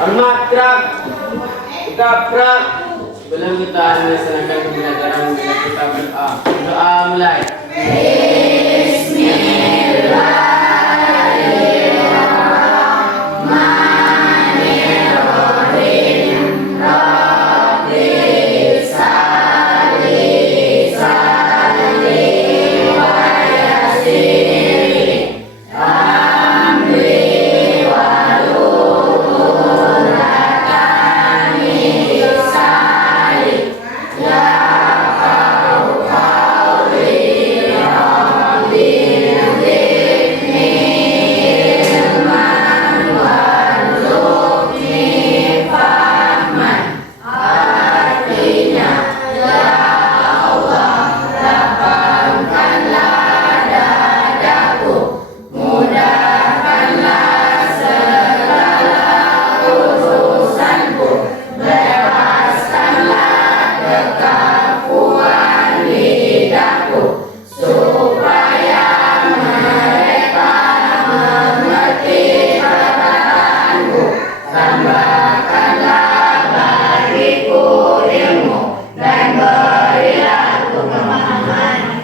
Hormat gerak, gerak. Sebelum kita melaksanakan pembelajaran, kita berdoa. Doa mulai.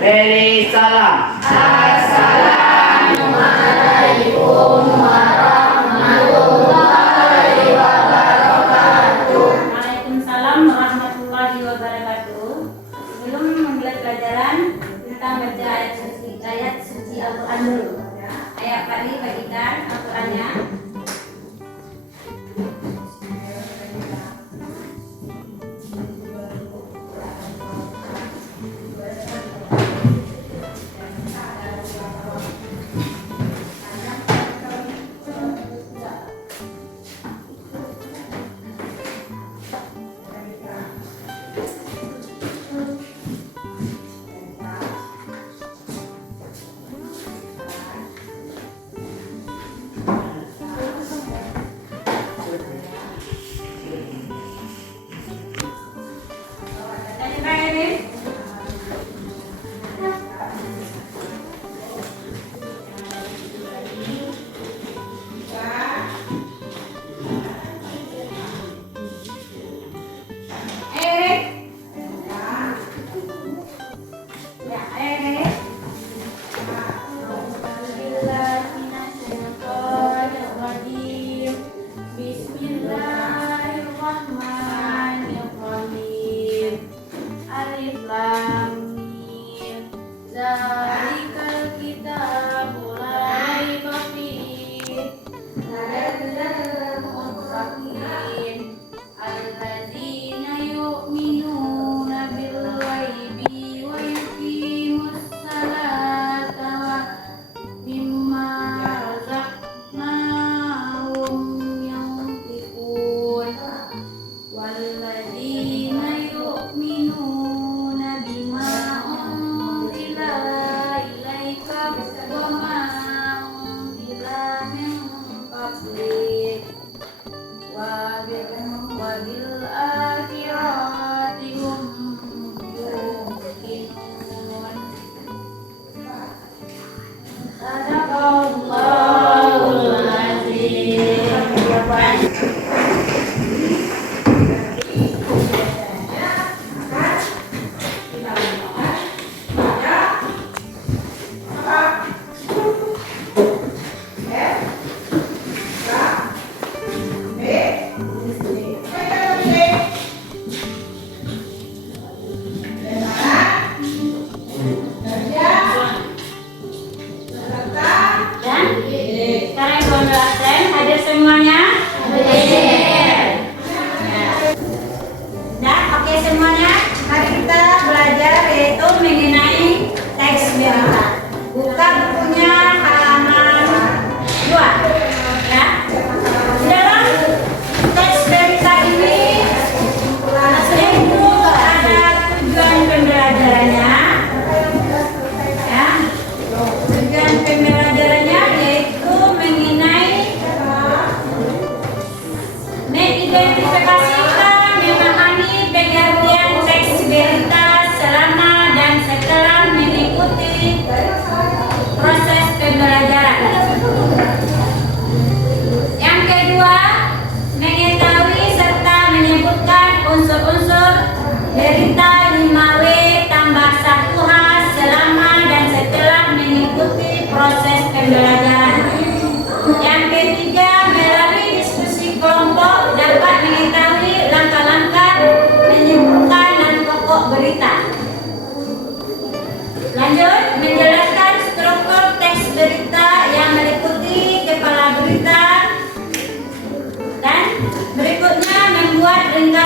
Beri salam. Assalamualaikum warahmatullahi wabarakatuh. Waalaikumsalam warahmatullahi wabarakatuh. Sebelum memulai pelajaran, kita baca ayat suci Al-Quran dulu. Ayat kali bagikan Al-Qurannya. Yang kedua, mengenai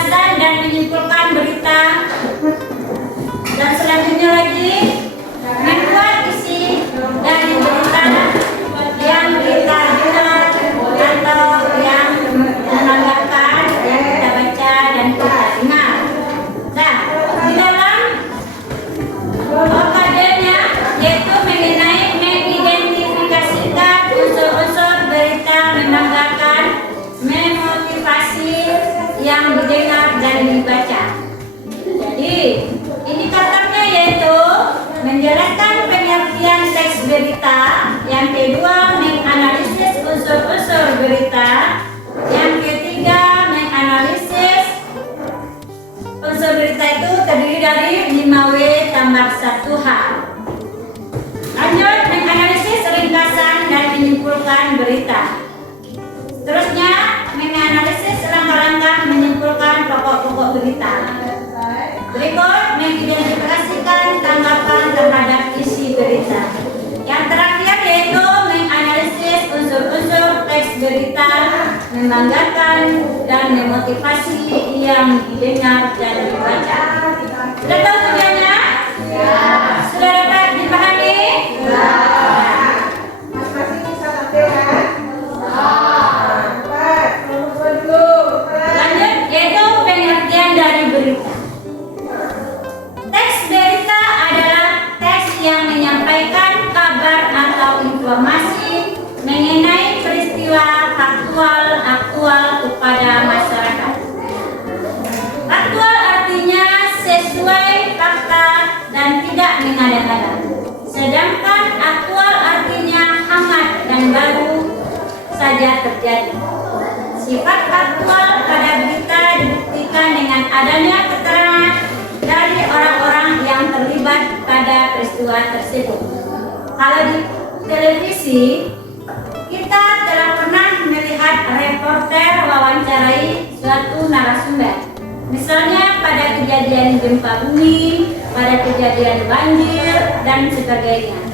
ringkasan dan menyimpulkan berita. Dan selanjutnya lagi membuat isi dari berita yang kita dengar atau yang menanggapan yang kita baca dan kita dengar. Nah, di dalam OKD-nya yaitu mengenai mengidentifikasikan unsur-unsur berita menanggapan, memotivasi yang didengar dan dibaca. Jadi, indikatornya yaitu menjelaskan pengertian teks berita, yang kedua menganalisis unsur-unsur berita, yang ketiga menganalisis unsur berita itu terdiri dari 5W tambah 1H. Lanjut menganalisis ringkasan dan menyimpulkan berita. Terusnya menganalisis langkah-langkah menyimpulkan pokok-pokok berita. Berikut mengidentifikasikan tanggapan terhadap isi berita. Yang terakhir yaitu menganalisis unsur-unsur teks berita, membanggakan dan memotivasi yang didengar dan dibaca. Sudah tahu tujuannya? Ya. Sudah dapat dipahami? Ya. Lanjut yaitu pengertian dari berita. Teks berita adalah teks yang menyampaikan kabar atau informasi mengenai peristiwa aktual kepada masyarakat. Aktual artinya sesuai fakta dan tidak mengada-ngada. Sedangkan aktual artinya hangat dan baru saja terjadi. Sifat aktual pada berita dibuktikan dengan adanya keterangan dari orang-orang yang terlibat pada peristiwa tersebut. Kalau di televisi, kita telah pernah melihat reporter wawancarai suatu narasumber. Misalnya pada kejadian gempa bumi, pada kejadian banjir, dan sebagainya.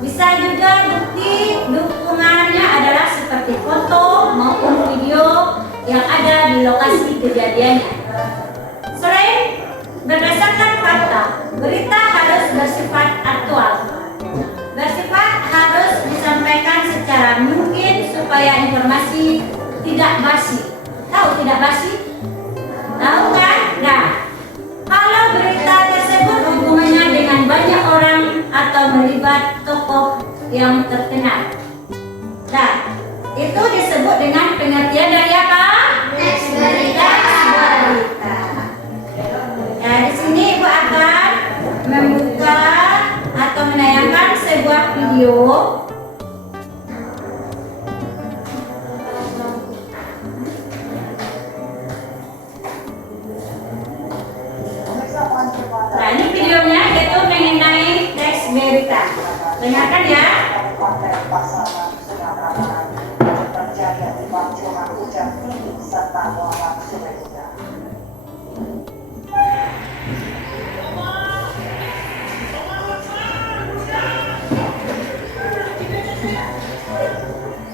Bisa juga bukti dukungannya adalah seperti foto maupun video yang ada di lokasi kejadiannya. Selain berdasarkan fakta, berita harus bersifat aktual. Bersifat harus disampaikan secara mungkin supaya informasi tidak basi. Tahu tidak basi? Tahu kan? Nah, kalau berita tersebut hubungannya dengan banyak orang atau melibat tokoh yang terkenal. Nah, itu disebut dengan pengertian dari apa? Teks berita. Ya, di sini Ibu akan membuka atau menayangkan sebuah video. Nah, ini videonya yaitu mengenai teks berita. Dengarkan ya. Terjadi akibat curah hujan tinggi serta gelombang sungai juga.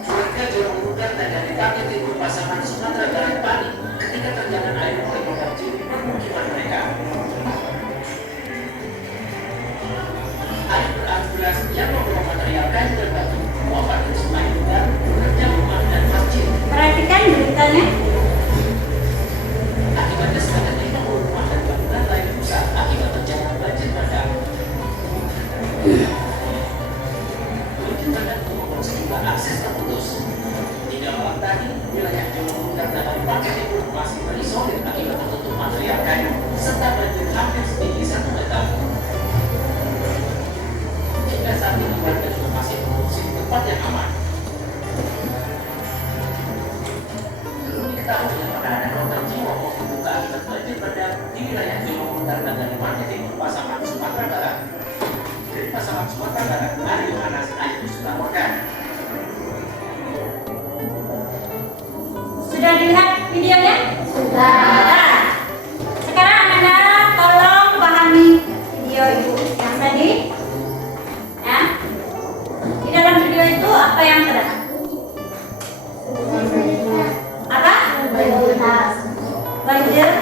Cuaca curah hujan dari kaki timur pasaman Sumatera Barat panik ketika terjangan air mulai membanjiri permukiman mereka. Air beratus deras yang membawa material kayu dan batu meluap dari sungai dan menerjang rumah dan masjid. Perhatikan beritanya. Akibatnya sebanyak 50 rumah dan bangunan lain rusak akibat terjangan banjir bandang. Banjir bandang membuat sejumlah akses terputus. Hingga malam tadi, wilayah Jolong dan Dalam Pakai Timur masih terisolir akibat tertutup material kayu serta banjir hampir setinggi 1 meter. Hingga saat ini warga juga masih mengungsi di tempat yang aman. Belum diketahui apakah ada korban jiwa maupun luka akibat banjir bandang di wilayah Jolong dan Dalam Pakai Timur Pasaman Sumatera Barat. Dari Pasaman Sumatera Barat, Aryo Anas Ayu melaporkan. Sudah dilihat videonya? Sudah. Nah, sekarang Anda tolong pahami video Ibu yang tadi. Ya. Di dalam video itu apa yang terdapat? Apa? Banjir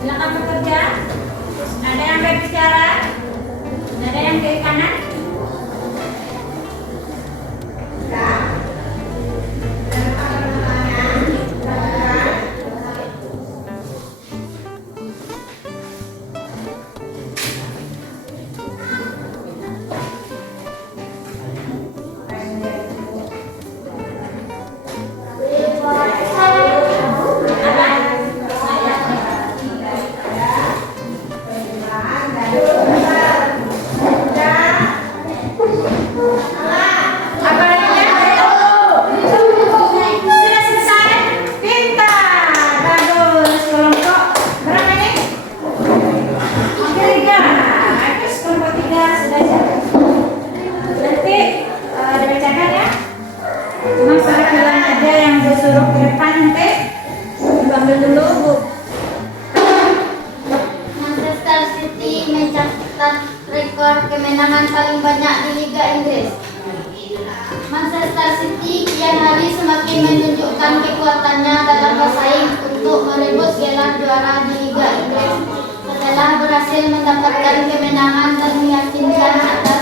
Silakan bekerja. Ada yang berbicara? Ada yang kiri kanan? Manchester City mencatat rekor kemenangan paling banyak di Liga Inggris. Manchester City kian hari semakin menunjukkan kekuatannya dalam bersaing untuk merebut gelar juara di Liga Inggris setelah berhasil mendapatkan kemenangan dan meyakinkan atas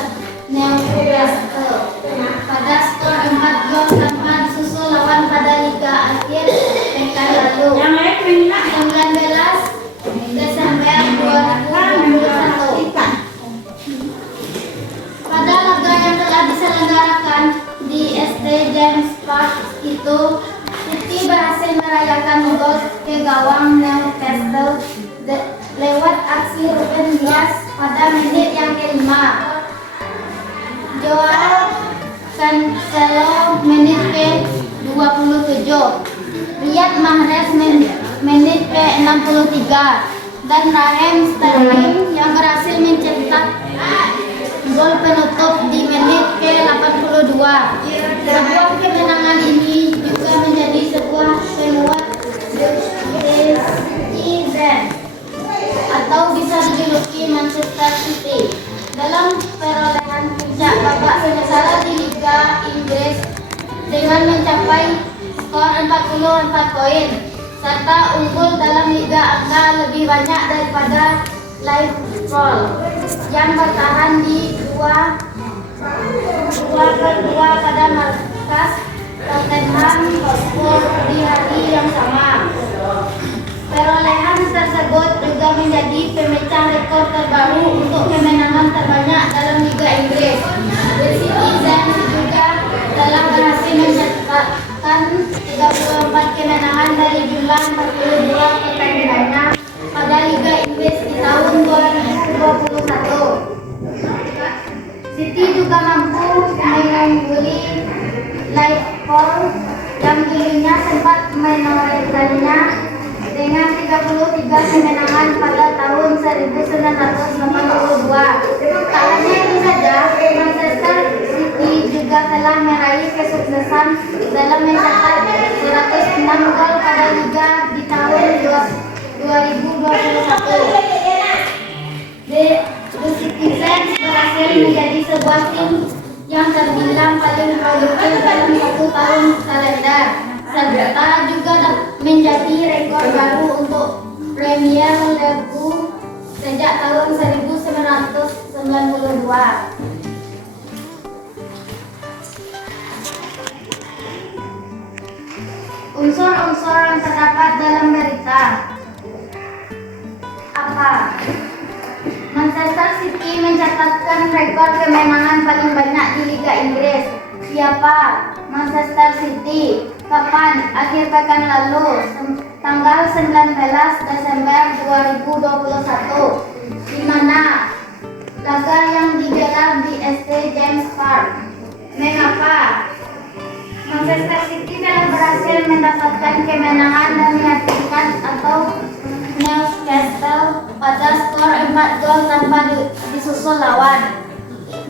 Newcastle pada skor 4 gol tanpa disusul lawan pada Liga akhir pekan lalu. 19 Desember 2021. Pada laga yang telah diselenggarakan di ST James Park itu, City berhasil merayakan gol ke gawang Newcastle lewat aksi Ruben Dias pada menit yang kelima. Joao Cancelo menit ke-27, Riyad Mahrez menit ke-63, dan Raheem Sterling yang berhasil mencetak gol penutup di menit ke-82. Sebuah kemenangan ini juga menjadi sebuah penguat season atau bisa dijuluki Manchester City dalam perolehan puncak babak sementara di Liga Inggris dengan mencapai skor 44 poin serta unggul dalam liga angka lebih banyak daripada Liverpool yang bertahan di 2/2 pada markas Tottenham Hotspur di 34 kemenangan dari jumlah 42 pertandingannya pada Liga Inggris di tahun 2021. City juga mampu mengungguli Liverpool yang dulunya sempat menorehkannya dengan 33 kemenangan pada tahun 1982. Tak hanya itu saja, Manchester City juga telah meraih kesuksesan dalam mencetak 106 gol pada Liga di tahun 2021. The Citizens berhasil menjadi sebuah tim yang terbilang paling produktif dalam satu tahun kalender, serta juga menjadi rekor baru untuk Premier League sejak tahun 1992. Unsur-unsur yang terdapat dalam berita. Apa? Manchester City mencatatkan rekor kemenangan paling banyak di Liga Inggris. Siapa? Manchester City. Kapan? Akhir pekan lalu, tanggal 19 Desember 2021. Di mana? Laga yang digelar di St. James Park. Mengapa? Manchester City telah berhasil mendapatkan kemenangan dan meyakinkan atau Newcastle pada skor 4 gol tanpa disusul lawan.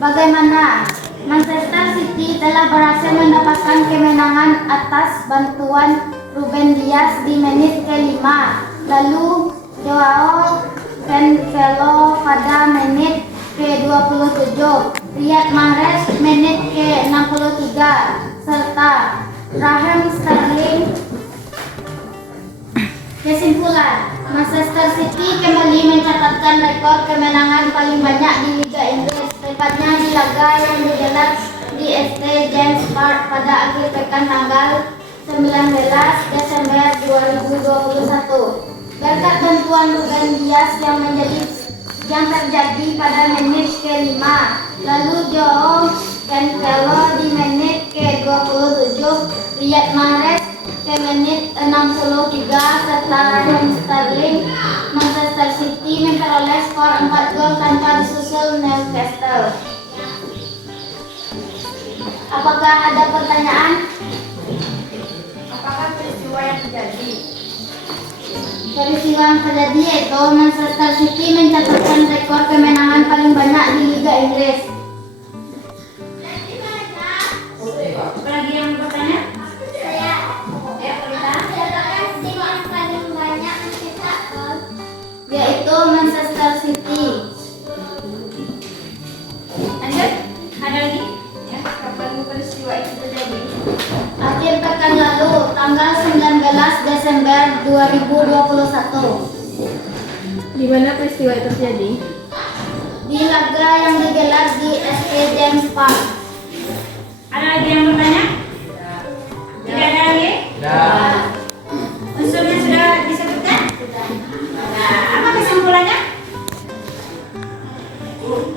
Bagaimana? Manchester City telah berhasil mendapatkan kemenangan atas bantuan Ruben Dias di menit ke-5, lalu Joao Cancelo pada menit ke-27, Riyad Mahrez menit ke-63, serta Raheem Sterling. Kesimpulan, Manchester City kembali mencatatkan rekor kemenangan paling banyak di Liga Inggris, tepatnya di laga yang digelar di St. James Park pada akhir pekan tanggal 19 Desember 2021. Berkat bantuan Ruben Dias yang terjadi pada menit ke-5, lalu Joao Cancelo di menit ke-27, Riyad Mahrez ke menit 63, serta Raheem Sterling, Manchester City memperoleh skor 4 gol tanpa disusul Newcastle. Apakah ada pertanyaan? Apakah peristiwa yang terjadi? Peristiwa yang terjadi yaitu Manchester City mencatatkan rekor kemenangan paling banyak di Liga Inggris. Apa lagi yang bertanya? Yaitu Manchester City. Lanjut, ada lagi? Ya, kapan peristiwa itu terjadi? Akhir pekan lalu, tanggal 19 Desember 2021. Di mana peristiwa itu terjadi? Di laga yang digelar di St. James Park. Ada lagi yang bertanya? Tidak ada lagi? Unsurnya sudah disebutkan? Nah, apa kesimpulannya?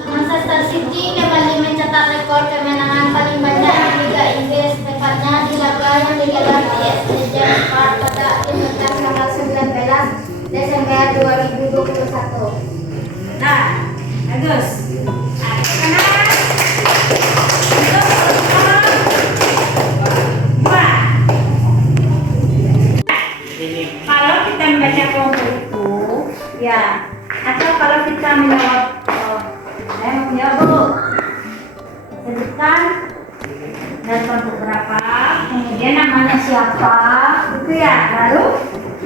Manchester City kembali mencetak rekor kemenangan paling banyak di Liga Inggris, tepatnya di laga yang digelar di St. James Park pada akhir pekan tanggal 19 Desember 2021. Nah, bagus. Nah, kanan. Untuk dua. Kalau kita membaca kelompok itu, ya, atau kalau kita menjawab, saya mau menjawab dulu. Sebutkan dan kelompok berapa, kemudian namanya siapa, gitu ya. Lalu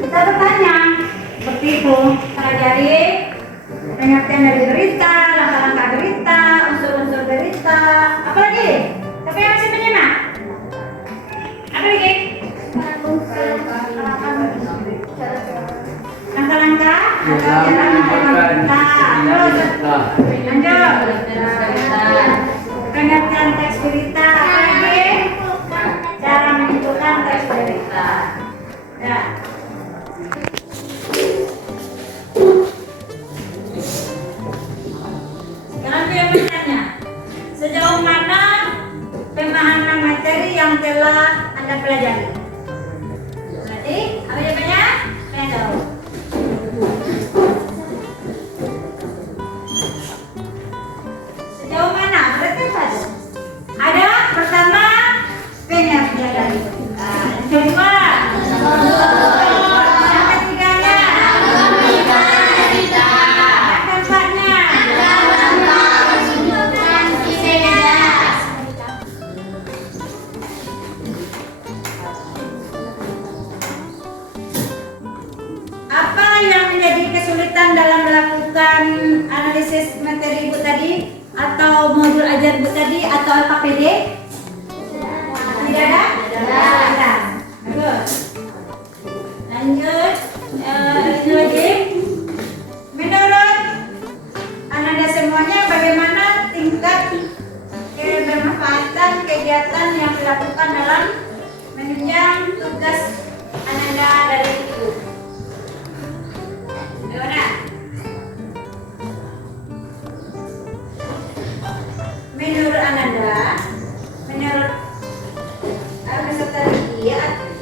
kita bertanya, seperti itu. Pelajari pengertian dari berita, langkah-langkah berita, unsur-unsur berita, apa lagi? Tapi yang masih menyimak. Apa lagi? Langkah-langkah atau cara berita. Terus lanjut. Pengertian teks berita. Apa lagi? Cara menentukan teks berita. Ya. Sekarang dia bertanya, sejauh mana pemahaman materi yang telah Anda pelajari? kesulitan dalam melakukan analisis materi Ibu tadi atau modul ajar Ibu tadi atau LKPD? Tidak ada? Tidak ada. Bagus. Lanjut. Ini lagi. Menurut Anda semuanya bagaimana tingkat kebermanfaatan kegiatan yang dilakukan dalam menunjang tugas Ananda dari Ibu? Bagaimana? Menurut Ananda, menurut peserta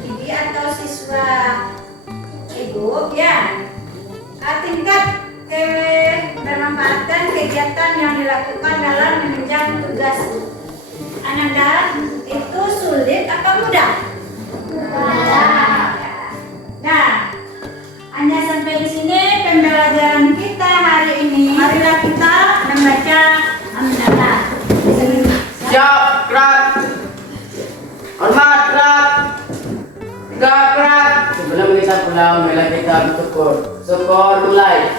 didik atau siswa Ibu, ya, tingkat kebermanfaatan kegiatan yang dilakukan dalam menunjang tugas Ananda itu sulit apa mudah? Nah, Anda sampai di sini pembelajaran kita hari ini. Marilah kita membaca Amdala. Siap, gerak. Hormat, gerak. Tegak, gerak. Sebelum kita pulang, marilah kita bersyukur. Syukur mulai.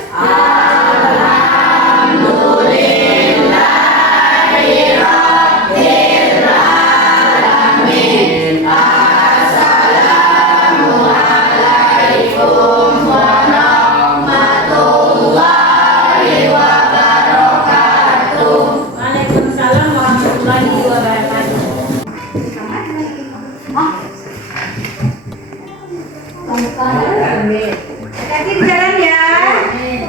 Waalaikumsalam warahmatullahi wabarakatuh. Hati-hati di jalan ya. Nih,